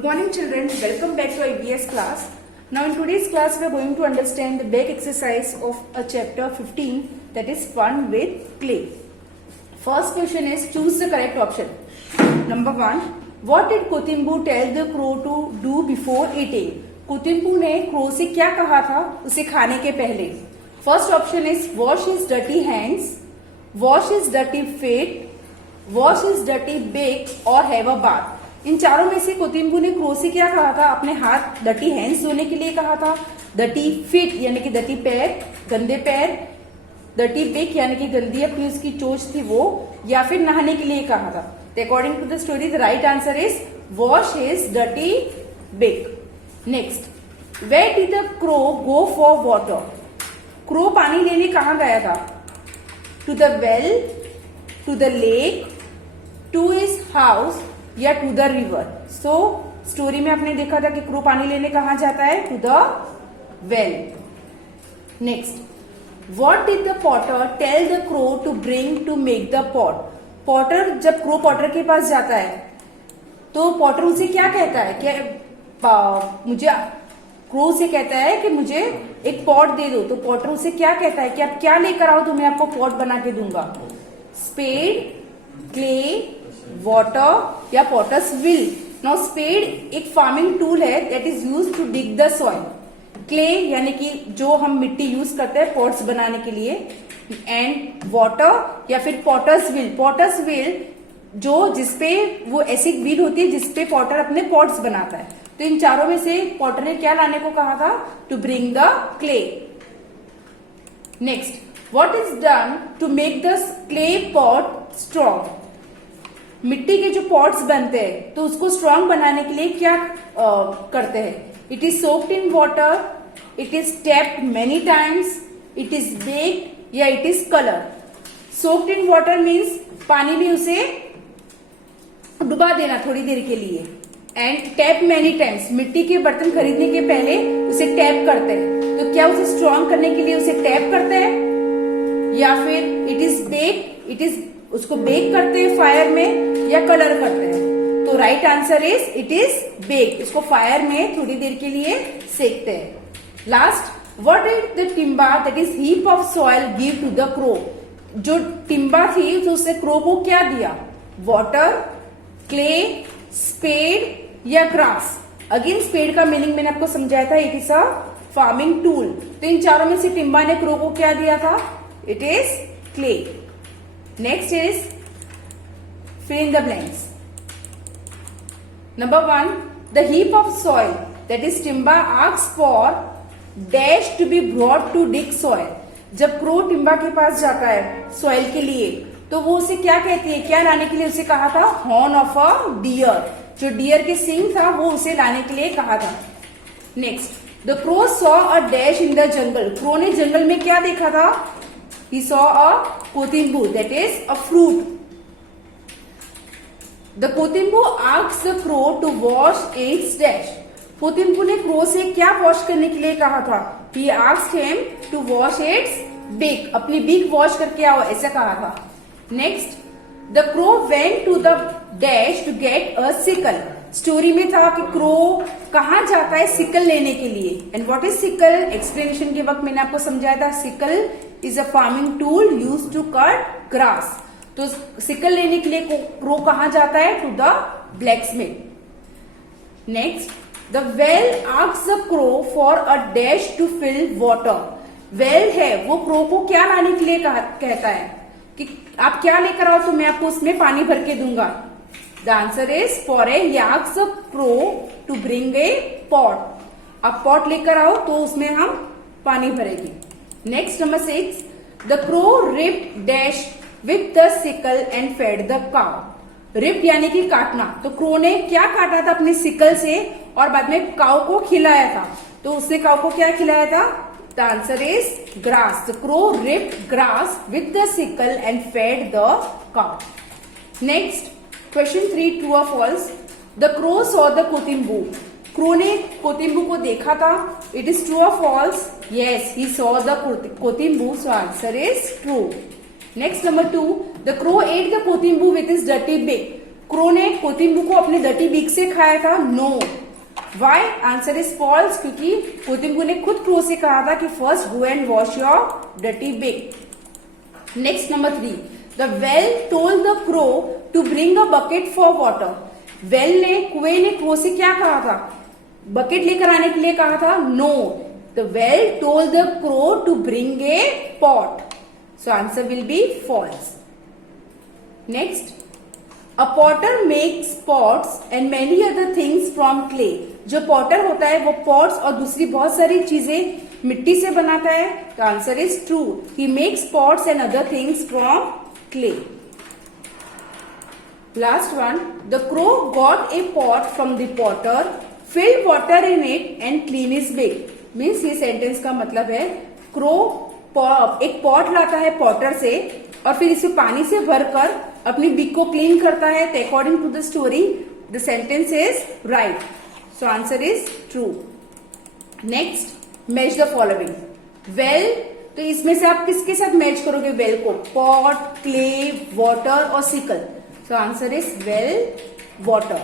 Good morning children, welcome back to IBS class. Now in today's class we are going to understand the back exercise of a chapter 15, that is fun with clay. First question is choose the correct option. Number 1, what did Kutimbu tell the crow to do before eating? कुतिम्बू ने crow से क्या कहा था उसे खाने के पहले? First option is wash his dirty hands, wash his dirty feet, wash his dirty beak और हैव अ बाथ. इन चारों में से कुतिम्बू ने क्रो से क्या कहा था? अपने हाथ डर्टी हैंड्स धोने के लिए कहा था, डर्टी फीट यानी कि डर्टी पैर, गंदे पैर, डर्टी बेक यानी कि गंदी अपनी उसकी चोंच थी वो, या फिर नहाने के लिए कहा था. According to the story the right answer is wash his dirty beak. Next, where did the crow go for water? Crow पानी लेने कहाँ गया था? To the well, to the lake, to his house या to the river. So story में आपने देखा था कि क्रो पानी लेने कहाँ जाता है? To the well. Next, what did the potter tell the crow to bring to make the pot? Potter, जब क्रो पॉटर के पास जाता है तो पॉटर उसे क्या कहता है? मुझे क्रो से कहता है कि मुझे एक पॉट दे दो. तो पॉटर उसे क्या कहता है कि आप क्या लेकर आओ तो मैं आपको पॉट बना के दूंगा? स्पेड, क्ले, वाटर या पॉटर्स विल. नाउ स्पेड एक फार्मिंग टूल है that is use to dig the soil. Clay यानी कि जो हम मिट्टी यूज करते हैं पॉट्स बनाने के लिए, एंड वाटर या फिर पॉटर्स विल. पॉटर्स विल जो जिसपे वो ऐसी व्हील होती है जिसपे पॉटर अपने पॉट्स बनाता है. तो इन चारों में से पॉटर ने क्या लाने को कहा था? To bring the clay. Next, what is done to make the clay pot strong? मिट्टी के जो पॉट्स बनते हैं तो उसको स्ट्रॉन्ग बनाने के लिए क्या करते हैं? It is soaked in water, it is tapped many times, it is baked या it is colour. Soaked in water means पानी में उसे डुबा देना थोड़ी देर के लिए. एंड टैप मेनी टाइम्स, मिट्टी के बर्तन खरीदने के पहले उसे टैप करते हैं. तो क्या उसे स्ट्रॉन्ग करने के लिए उसे टैप करते हैं? या फिर it is bake, it is उसको बेक करते हैं फायर में या कलर करते हैं? तो right answer is it is bake. इसको फायर में थोड़ी देर के लिए सेकते हैं. Last, what did the Timba that is heap of soil give to the crow? जो टिम्बा थी तो उसने क्रो को क्या दिया? वाटर, क्ले, स्पेड या ग्रास. अगेन स्पेड का मीनिंग मैंने आपको समझाया था, it is a farming tool. तो इन चारों में से टिम्बा ने क्रो को क्या दिया था? It is clay. Next is fill in the blanks. Number 1, the heap of soil that is Timba asks for dash to be brought to dig soil. जब क्रो टिम्बा के पास जाता है सॉइल के लिए तो वो उसे क्या कहती है? क्या लाने के लिए उसे कहा था? Horn of a deer. जो डियर के सिंग था वो उसे लाने के लिए कहा था. Next, the crow saw a dash in the jungle. Crow ने जंगल में क्या देखा था? He saw a Kotimbu that is a fruit. The Kotimbu asks the crow to wash its dash. Kotimbu ने क्रो से क्या वॉश करने के लिए कहा था? He asked him to wash its beak. अपनी बीक वॉश करके आओ ऐसा कहा था. Next, the crow went to the dash to get a sickle. Story में था कि क्रो कहाँ जाता है? सिकल लेने के लिए. And what is sickle? Explanation के वक्त मैंने आपको समझाया था sickle is a farming tool use to cut grass. तो सिकल लेने के लिए क्रो कहाँ जाता है? To the blacksmith. Next, the well asks the crow for a dash to fill water. Well है वो क्रो को क्या लाने के लिए कहता है कि आप क्या लेकर आओ तो मैं आपको उसमें पानी भर के दूंगा? The answer is for a asks the crow to bring a pot. आप पॉट लेकर आओ तो उसमें हम पानी भरेंगे. Next, number 6, the crow reaped dash with the sickle and fed the cow. Reaped यानी कि काटना. तो क्रो ने क्या काटा था अपने सिकल से और बाद में काउ को खिलाया था. तो उसने काउ को क्या खिलाया था? The answer is grass. The crow ripped grass with the sickle and fed the cow. Next, question 3, true or false? The crow saw the Kotimbu. Crow ने कोतिम्बू को देखा था. It is true or false? Yes, he saw the कोतिम्बू. So answer is true. Next, number 2, the crow ate the Kotimbu with his dirty beak. Crow ने कोतिम्बू को अपने dirty beak से खाया था? No. Why? Answer is false, क्योंकि कोतिम्बू ने खुद crow से कहा था कि first go and wash your dirty beak. Next number 3, the well told the crow to bring a bucket for water. Well ने, कुएं ने क्रो से क्या कहा था? बकेट लेकर आने के लिए कहा था? No. The well told the crow to bring a pot, so answer will be false. Next, a potter makes pots and many other things from clay. जो पॉटर होता है वो पॉट्स और दूसरी बहुत सारी चीजें मिट्टी से बनाता है, तो answer is true, he makes pots and other things from clay. Last one, the crow got a pot from the potter, fill water in it and clean his beak. Means ये सेंटेंस का मतलब है crow एक pot लाता है Potter से और फिर इसे पानी से भरकर अपनी बिग को क्लीन करता है। तो according to the story the sentence is right, so answer is true. Next, match the following. Well, तो इसमें से आप किसके साथ मैच करोगे वेल को? पॉट, क्ले, वाटर और sickle, so answer is well, water.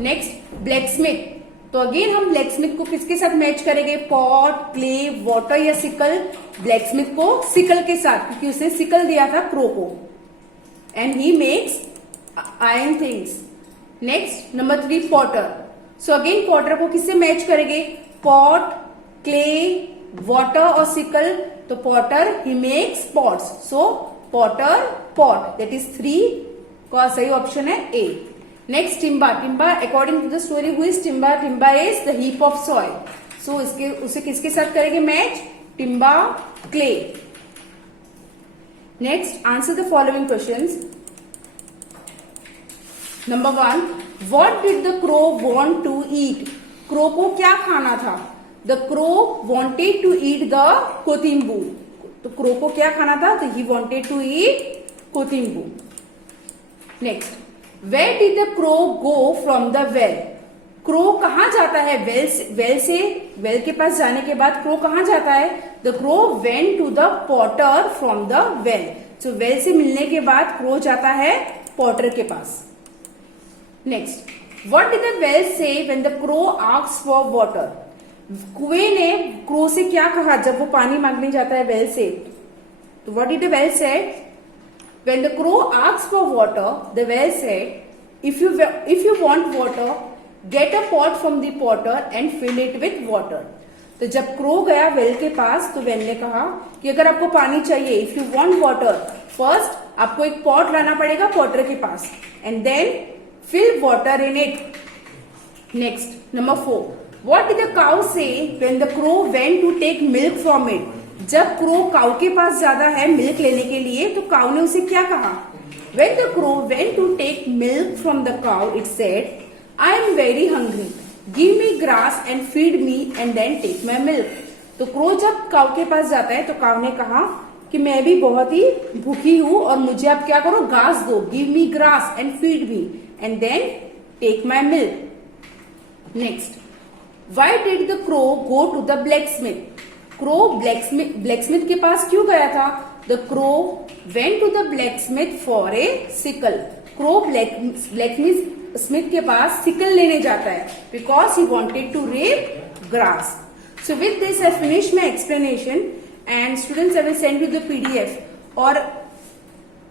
Next, blacksmith, तो अगेन हम ब्लैकस्मिथ को किसके साथ मैच करेंगे? पॉट, क्ले, वाटर या सिकल? ब्लैकस्मिथ को सिकल के साथ, क्योंकि उसने सिकल दिया था क्रो को, and he makes iron things. Next number 3, Potter, so again Potter को किससे मैच करेंगे? पॉट, क्ले, वाटर और सिकल, तो Potter he makes pots, so Potter, pot, that is 3 का सही ऑप्शन है A. Next, Timba, Timba according to the story who is Timba? Timba is the heap of soil, so उसे किसके साथ करेंगे match? Timba, clay. Next, answer the following questions. Number 1, what did the crow want to eat? Crow को क्या खाना था? The crow wanted to eat the Kotimbu, तो crow को क्या खाना था? तो he wanted to eat कोतिम्बू। Next, where did the crow go from the well? Crow कहां जाता है? वेल के पास जाने के बाद क्रो कहां जाता है? The crow went to the potter from the well, so well से मिलने के बाद क्रो जाता है पॉटर के पास। Next, what did the well say when the crow asks for water? कुएं ने क्रो से क्या कहा जब वो पानी मांगने जाता है वेल से? तो what did the well said? When the crow asked for water, the well said, if you want water, get a pot from the potter and fill it with water. तो जब क्रो गया well के पास तो well ने कहा कि अगर आपको पानी चाहिए, if you want water, first आपको एक पॉट लाना पड़ेगा पॉटर के पास, and then fill water in it. Next, number 4, what did the cow say when the crow went to take milk from it? जब क्रो काउ के पास जाता है मिल्क लेने के लिए तो काउ ने उसे क्या कहा? When the crow went to take milk from the cow, it said, I am very hungry. Give me grass and feed me and then take my milk. तो क्रो जब काउ के पास जाता है तो काउ ने कहा कि मैं भी बहुत ही भूखी हूं और मुझे आप क्या करो? घास दो। Give me grass and feed me and then take my milk. Next, why did the crow go to the blacksmith? Crow blacksmith के पास क्यों गया था? The crow went to the blacksmith for a sickle. Crow blacksmith के पास sickle लेने जाता है because he wanted to reap grass. So with this I finish my explanation and students I will send you the PDF। और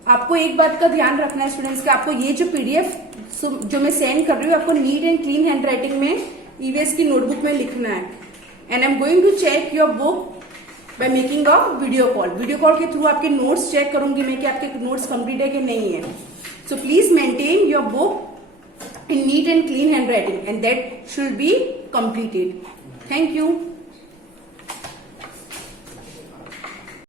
आपको एक बात का ध्यान रखना है स्टूडेंट्स का, आपको ये जो PDF जो मैं सेंड कर रही हूँ आपको neat and clean handwriting में EVS की नोटबुक में लिखना है। And I am going to check your book by making a video call. Video call के थ्रू आपके नोट्स चेक करूंगी मैं कि आपके नोट्स कंप्लीट है कि नहीं है। So please maintain your book in neat and clean handwriting and that should be completed. Thank you.